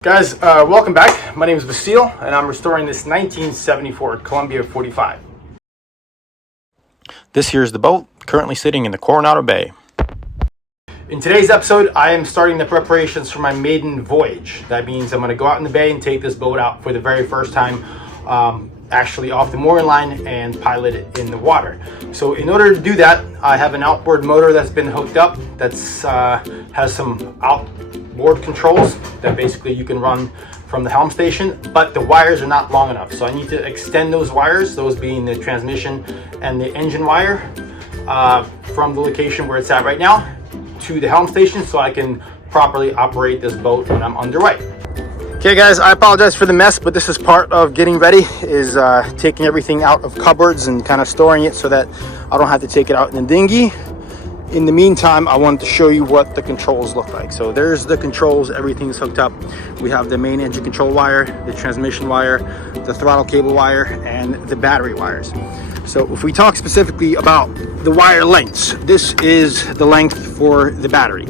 Guys, welcome back. My name is Vasil, and I'm restoring this 1974 Columbia 45. This here is the boat, currently sitting in the Coronado Bay. In today's episode, I am starting the preparations for my maiden voyage. That means I'm going to go out in the bay and take this boat out for the very first time, actually off the mooring line and pilot it in the water. So in order to do that, I have an outboard motor that's been hooked up that's has some outboard controls that basically you can run from the helm station, but the wires are not long enough. So I need to extend those wires, those being the transmission and the engine wire, from the location where it's at right now to the helm station so I can properly operate this boat when I'm underway. Okay guys, I apologize for the mess, but this is part of getting ready, is taking everything out of cupboards and kind of storing it so that I don't have to take it out in the dinghy. In the meantime, I wanted to show you what the controls look like. So there's the controls, everything's hooked up. We have the main engine control wire, the transmission wire, the throttle cable wire, and the battery wires. So if we talk specifically about the wire lengths, this is the length for the battery.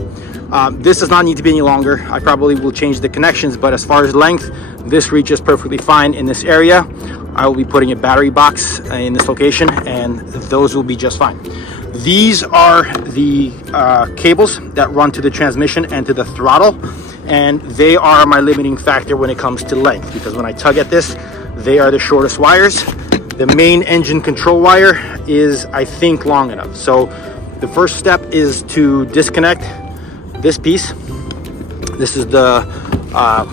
This does not need to be any longer. I probably will change the connections, but as far as length, this reaches perfectly fine in this area. I will be putting a battery box in this location, and those will be just fine. These are the cables that run to the transmission and to the throttle, and they are my limiting factor when it comes to length, because when I tug at this, they are the shortest wires. The main engine control wire is, I think, long enough. So the first step is to disconnect this piece. This is the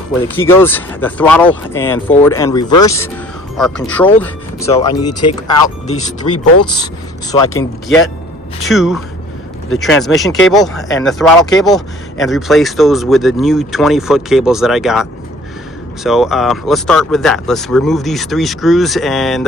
where the key goes. The throttle and forward and reverse are controlled. So I need to take out these 3 bolts so I can get to the transmission cable and the throttle cable and replace those with the new 20-foot cables that I got. So let's start with that. Let's remove these 3 screws and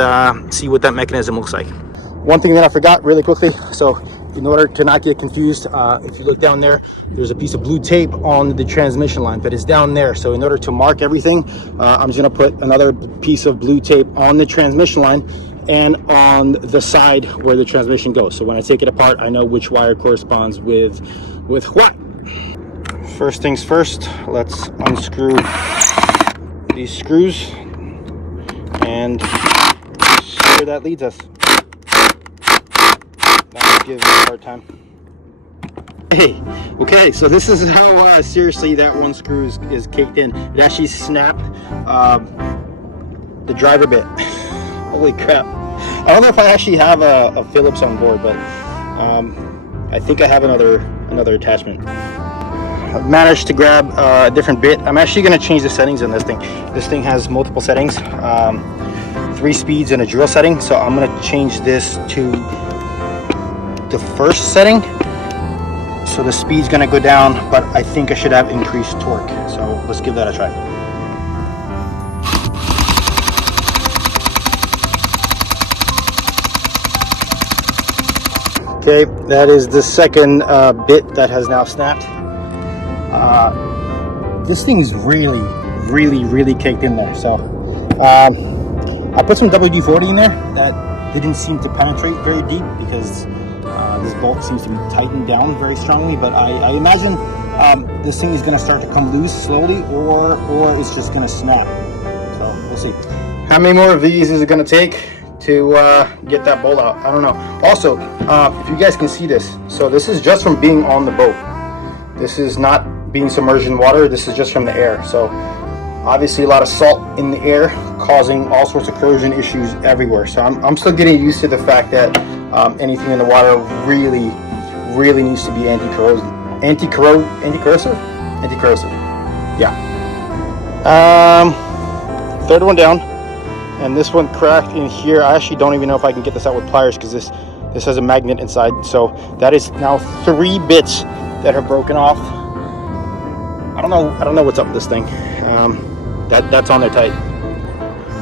see what that mechanism looks like. One thing that I forgot really quickly, so in order to not get confused, if you look down there, there's a piece of blue tape on the transmission line, but it's down there. So in order to mark everything, I'm just gonna put another piece of blue tape on the transmission line and on the side where the transmission goes. So when I take it apart, I know which wire corresponds with what. First things first, let's unscrew these screws and see where that leads us. That'll give me a hard time. Hey, okay, so this is how seriously that one screw is caked in. It actually snapped the driver bit. Holy crap. I don't know if I actually have a Phillips on board, but I think I have another attachment. I've managed to grab a different bit. I'm actually going to change the settings on this thing. This thing has multiple settings, 3 speeds and a drill setting. So I'm going to change this to the first setting. So the speed's going to go down, but I think I should have increased torque. So let's give that a try. Okay, that is the second bit that has now snapped. This thing is really caked in there. So I put some WD-40 in there that didn't seem to penetrate very deep because this bolt seems to be tightened down very strongly. But I imagine this thing is going to start to come loose slowly, or it's just going to snap. So we'll see. How many more of these is it going to take to get that bolt out? I don't know. Also, if you guys can see this, so this is just from being on the boat. This is not being submerged in water. This is just from the air. So obviously a lot of salt in the air causing all sorts of corrosion issues everywhere. So I'm still getting used to the fact that anything in the water really needs to be anti-corrosive. Yeah. Third one down. And this one cracked in here. I actually don't even know if I can get this out with pliers because this has a magnet inside. So that is now 3 bits that are broken off. I don't know what's up with this thing. That's on there tight.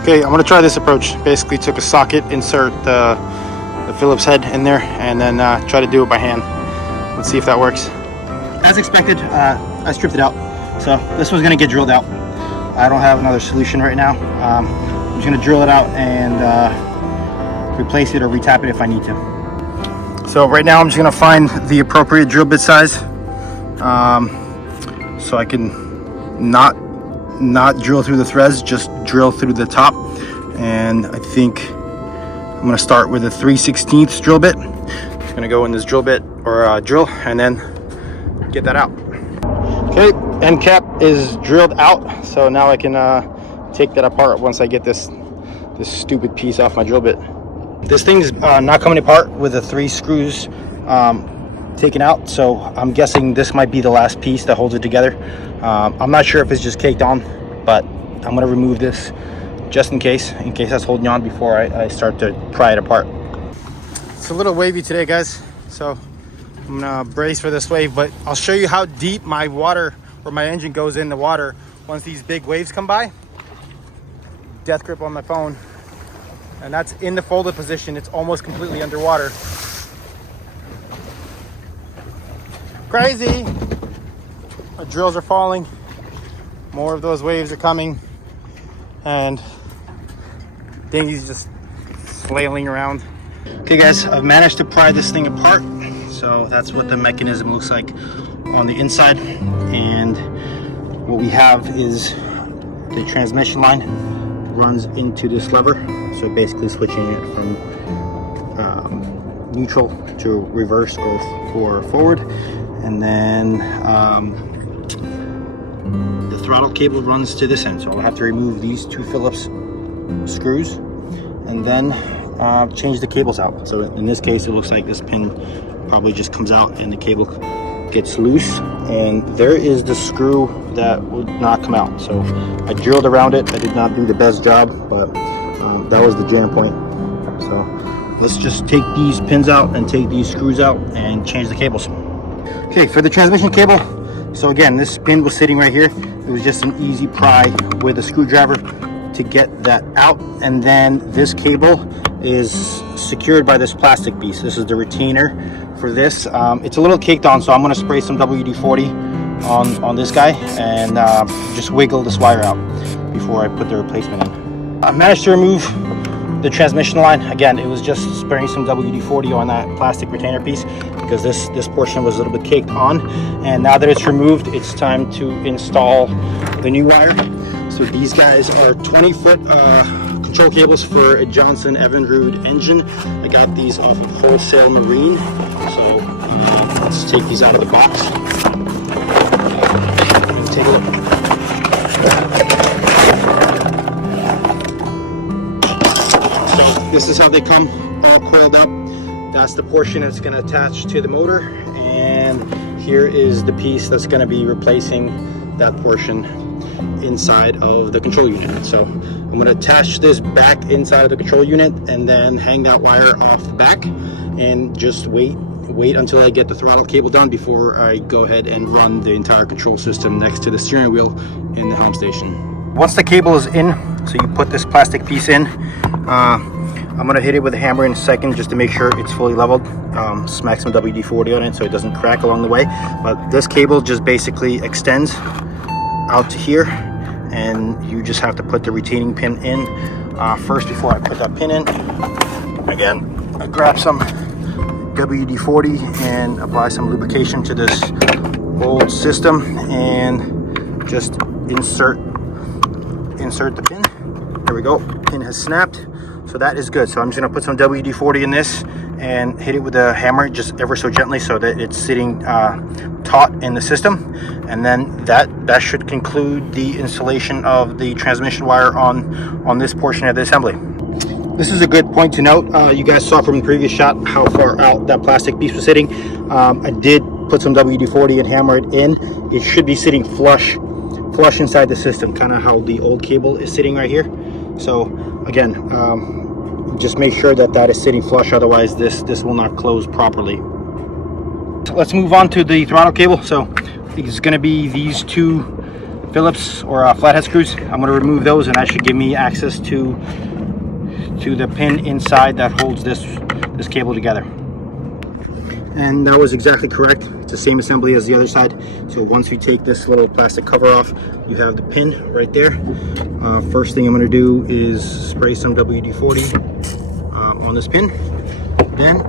Okay, I'm gonna try this approach. Basically took a socket, insert the Phillips head in there, and then try to do it by hand. Let's see if that works. As expected, I stripped it out. So this one's gonna get drilled out. I don't have another solution right now. I'm just gonna drill it out and replace it or retap it if I need to. So right now I'm just gonna find the appropriate drill bit size so I can not not drill through the threads, just drill through the top. And I think I'm gonna start with a 3/16 drill bit. It's gonna go in this drill bit or drill and then get that out. Okay, end cap is drilled out, so now I can take that apart once I get this stupid piece off my drill bit. This thing's not coming apart with the 3 screws taken out, so I'm guessing this might be the last piece that holds it together. I'm not sure if it's just caked on, but I'm gonna remove this just in case that's holding on before I start to pry it apart. It's a little wavy today, guys, so I'm gonna brace for this wave, but I'll show you how deep my water or my engine goes in the water once these big waves come by. Death grip on my phone, and that's in the folded position. It's almost completely underwater. Crazy. My drills are falling. More of those waves are coming, and dinghy's just flailing around. Okay guys, I've managed to pry this thing apart. So that's what the mechanism looks like on the inside. And what we have is the transmission line runs into this lever. So basically switching it from neutral to reverse or forward. And then the throttle cable runs to this end. So I'll have to remove these 2 Phillips screws and then change the cables out. So in this case, it looks like this pin probably just comes out and the cable gets loose, and there is the screw that would not come out. So I drilled around it. I did not do the best job, but that was the jam point. So let's just take these pins out and take these screws out and change the cables. Okay, for the transmission cable, so again, this pin was sitting right here. It was just an easy pry with a screwdriver to get that out, and then this cable is secured by this plastic piece. This is the retainer for this. It's a little caked on, so I'm going to spray some WD-40 on this guy and just wiggle this wire out before I put the replacement in. I managed to remove the transmission line. Again, it was just spraying some WD-40 on that plastic retainer piece because this portion was a little bit caked on. And now that it's removed, it's time to install the new wire. So these guys are 20-foot control cables for a Johnson Evinrude engine. I got these off of Wholesale Marine. So let's take these out of the box. Take a look. So this is how they come, all coiled up. That's the portion that's going to attach to the motor, and here is the piece that's going to be replacing that portion inside of the control unit. So I'm going to attach this back inside of the control unit and then hang that wire off the back and just wait until I get the throttle cable done before I go ahead and run the entire control system next to the steering wheel in the helm station. Once the cable is in, so you put this plastic piece in, I'm going to hit it with a hammer in a second just to make sure it's fully leveled. Smack some WD-40 on it so it doesn't crack along the way. But this cable just basically extends out to here, and you just have to put the retaining pin in first before I put that pin in. Again, I grab some WD-40 and apply some lubrication to this old system and just insert the pin. There we go, pin has snapped. So that is good. So I'm just gonna put some WD-40 in this and hit it with a hammer just ever so gently so that it's sitting taut in the system. And then that should conclude the installation of the transmission wire on this portion of the assembly. This is a good point to note. You guys saw from the previous shot how far out that plastic piece was sitting. I did put some WD-40 and hammer it in. It should be sitting flush inside the system, kind of how the old cable is sitting right here. So again, just make sure that is sitting flush, otherwise this will not close properly. Let's move on to the throttle cable. So it's going to be these 2 Phillips or flathead screws. I'm going to remove those, and that should give me access to the pin inside that holds this cable together. And that was exactly correct. It's the same assembly as the other side. So once you take this little plastic cover off, you have the pin right there. First thing I'm going to do is spray some WD-40 on this pin. Then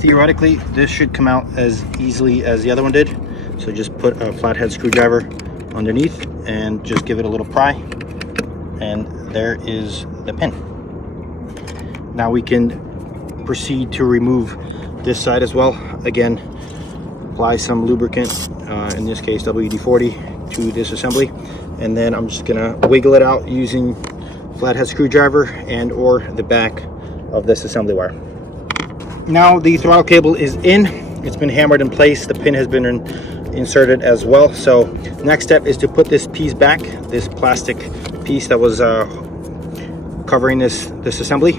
theoretically this should come out as easily as the other one did. So just put a flathead screwdriver underneath and just give it a little pry, and there is the pin. Now we can proceed to remove this side as well. Again, apply some lubricant, in this case WD-40, to this assembly, and then I'm just gonna wiggle it out using flathead screwdriver and or the back of this assembly wire. Now the throttle cable is in, it's been hammered in place, the pin has been inserted as well. So next step is to put this piece back, this plastic piece that was covering this assembly.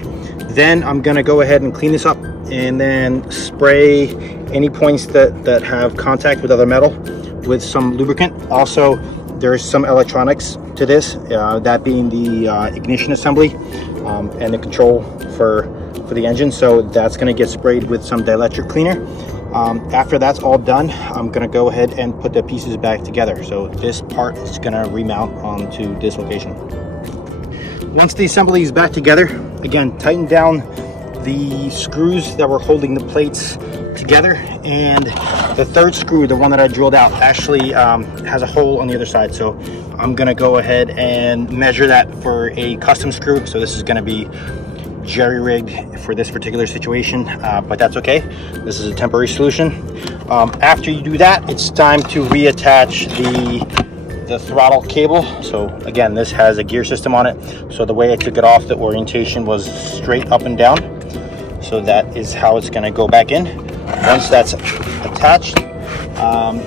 Then I'm gonna go ahead and clean this up and then spray any points that have contact with other metal with some lubricant. Also, there's some electronics to this, that being the ignition assembly and the control for the engine. So that's going to get sprayed with some dielectric cleaner. After that's all done, I'm going to go ahead and put the pieces back together. So this part is going to remount onto this location. Once the assembly is back together, again, tighten down the screws that were holding the plates together, and the third screw, the one that I drilled out, actually has a hole on the other side. So I'm gonna go ahead and measure that for a custom screw. So this is gonna be jerry-rigged for this particular situation, but that's okay. This is a temporary solution. After you do that, it's time to reattach the throttle cable. So again, this has a gear system on it. So the way I took it off, the orientation was straight up and down. So that is how it's going to go back in. Once that's attached,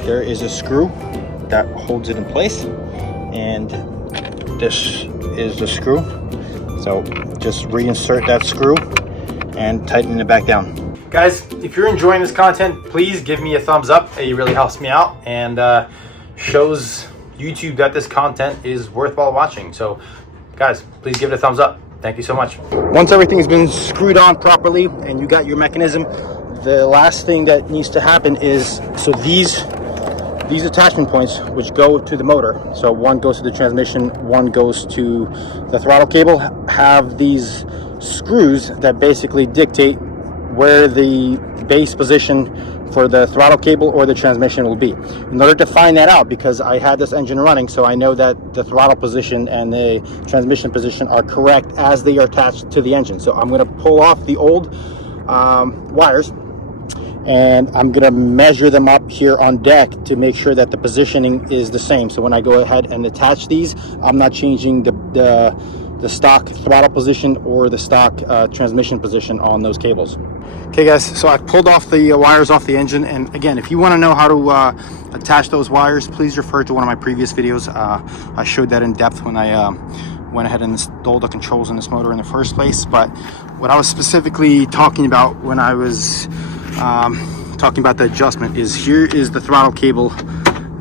there is a screw that holds it in place, and this is the screw. So just reinsert that screw and tighten it back down. Guys, if you're enjoying this content, please give me a thumbs up. It really helps me out and shows YouTube that this content is worthwhile watching. So guys, please give it a thumbs up. Thank you so much. Once everything has been screwed on properly and you got your mechanism, the last thing that needs to happen is, so these attachment points, which go to the motor, so one goes to the transmission, one goes to the throttle cable, have these screws that basically dictate where the base position for the throttle cable or the transmission will be. In order to find that out, because I had this engine running, so I know that the throttle position and the transmission position are correct as they are attached to the engine. So I'm going to pull off the old wires, and I'm going to measure them up here on deck to make sure that the positioning is the same. So when I go ahead and attach these, I'm not changing the stock throttle position or the stock transmission position on those cables. Okay guys, so I pulled off the wires off the engine, and again, if you want to know how to attach those wires, please refer to one of my previous videos. I showed that in depth when I went ahead and installed the controls in this motor in the first place. But what I was specifically talking about when I was talking about the adjustment is, here is the throttle cable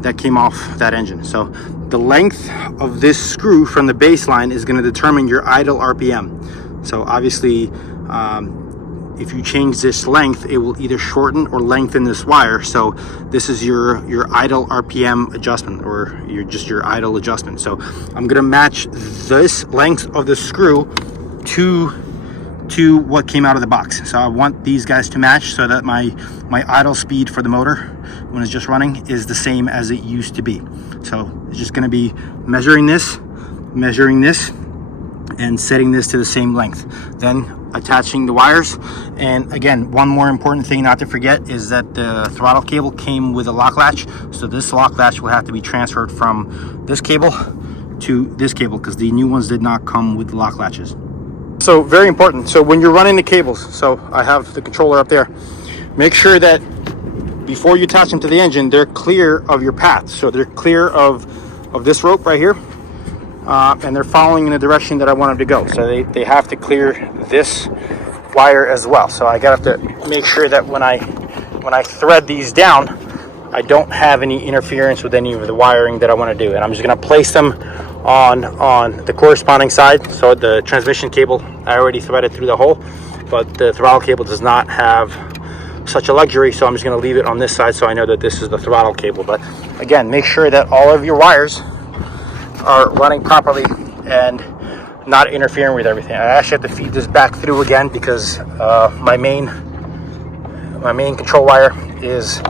that came off that engine. So the length of this screw from the baseline is going to determine your idle RPM. So obviously, if you change this length, it will either shorten or lengthen this wire. So this is your idle RPM adjustment, or your idle adjustment. So I'm going to match this length of the screw to what came out of the box. So I want these guys to match so that my idle speed for the motor when it's just running is the same as it used to be. So it's just going to be measuring this, and setting this to the same length, then attaching the wires. And again, one more important thing not to forget is that the throttle cable came with a lock latch. So this lock latch will have to be transferred from this cable to this cable, because the new ones did not come with lock latches. So very important. So when you're running the cables, so I have the controller up there, make sure that before you attach them to the engine, they're clear of your path. So they're clear of this rope right here, and they're following in the direction that I want them to go. So they have to clear this wire as well. So I gotta have to make sure that when I thread these down, I don't have any interference with any of the wiring that I want to do. And I'm just going to place them on the corresponding side. So the transmission cable, I already threaded through the hole, but the throttle cable does not have such a luxury. So I'm just going to leave it on this side so I know that this is the throttle cable. But again, make sure that all of your wires are running properly and not interfering with everything. I actually have to feed this back through again because my main control wire is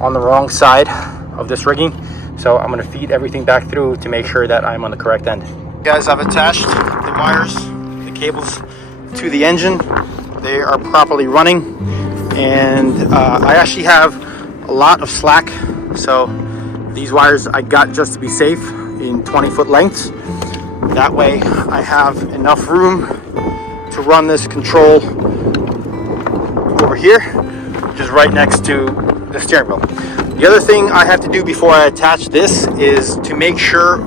on the wrong side of this rigging. So I'm gonna feed everything back through to make sure that I'm on the correct end. Guys, I've attached the wires, the cables to the engine. They are properly running, and I actually have a lot of slack. So these wires I got just to be safe in 20-foot lengths. That way I have enough room to run this control over here, which is right next to the steering wheel. The other thing I have to do before I attach this is to make sure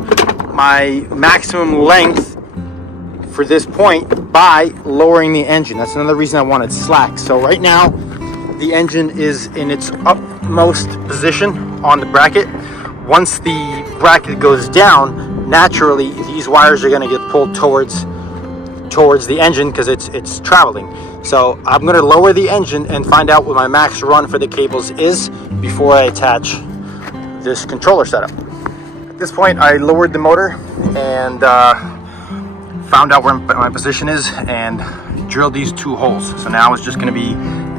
my maximum length for this point by lowering the engine. That's another reason I wanted slack. So right now the engine is in its utmost position on the bracket. Once the bracket goes down, naturally these wires are going to get pulled towards the engine because it's traveling. So I'm going to lower the engine and find out what my max run for the cables is before I attach this controller setup. At this point I lowered the motor and found out where my position is and drilled these 2 holes. So now it's just going to be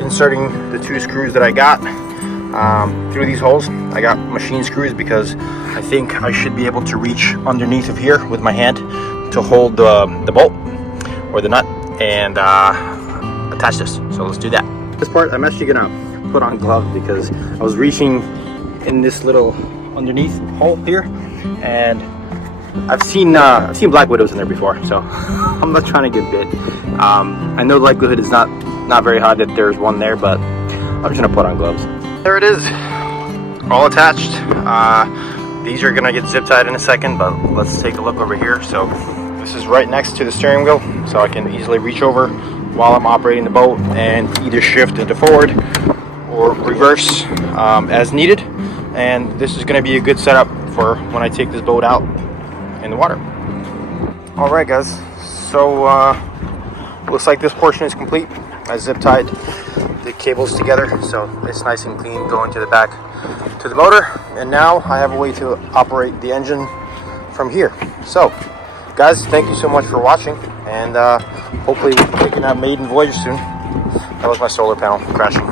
inserting the 2 screws that I got through these holes. I got machine screws because I think I should be able to reach underneath of here with my hand to hold the bolt or the nut and attach this. So let's do that. This part I'm actually gonna put on gloves because I was reaching in this little underneath hole here, and I've seen black widows in there before, so I'm not trying to get bit. I know the likelihood is not very high that there's one there, but I'm just gonna put on gloves. There it is, all attached. These are gonna get zip tied in a second, but let's take a look over here. So this is right next to the steering wheel, so I can easily reach over while I'm operating the boat and either shift into forward or reverse as needed. And this is going to be a good setup for when I take this boat out in the water. All right, guys, so looks like this portion is complete. I zip tied the cables together, so it's nice and clean going to the back to the motor. And now I have a way to operate the engine from here. So guys, thank you so much for watching, and hopefully we're taking that maiden voyage soon. That was my solar panel crashing.